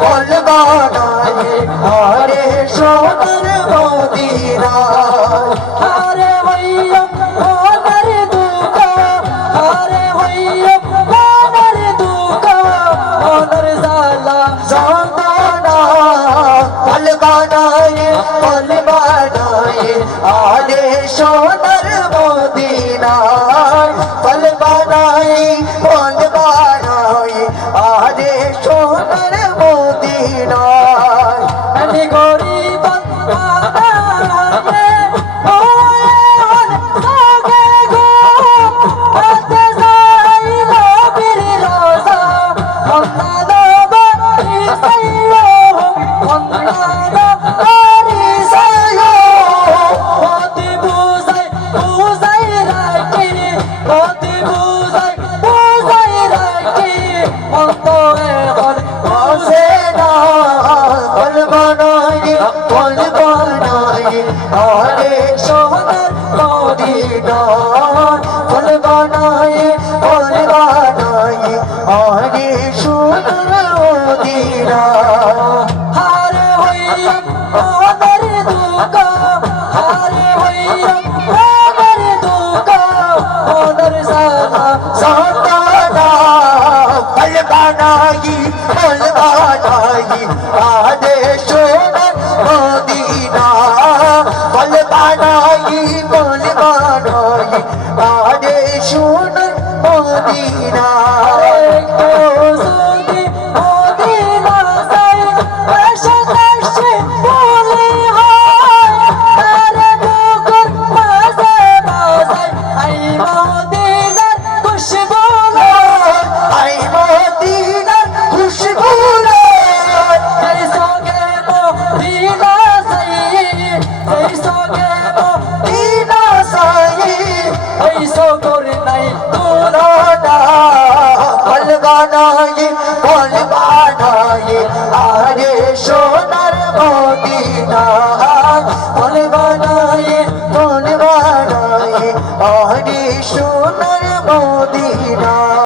বল বানায়ে আরে সোনার মদিনা আরে হইয়া মনের দুঃখ আরে হইয়া মনের দুঃখ মনের জ্বালা যন্ত্রণা বল বানায়ে আরে সোনার মদিনা বল বানায়ে আরে সোনার মদিনা আমি গরিব আনারে ওয়ান সাগে গো আতে যাই নবীর রোজা মন্না দবা ইসাইয়ো মন্না দবা ইসাইয়ো ওতি বুঝাই রাখি ওতি বুঝাই রাখি মন্ত এখন বসে না বল বানায়ে আরে সোনার মদিনা বল বানায়ে আরে সোনার মদিনা হারে হইয়া মনের দুঃখ হারে হইয়া মনের দুঃখ মনের জ্বালা সন্তানা বল বানায়ে আরে সোনার মদিনা বল বানায়ে আরে সোনার মদিনা একটু যদি মদিনা যাই এসে দেশে বলি হয় আরে বুকুর মাঝে মাঝে আই মদিনার খুশবু আই মদিনার খুশবু এই সঙ্গে মদিনা যাই এই সঙ্গে মদিনা সাই এই সগরে নাই তোরা বল বানায়ে আরে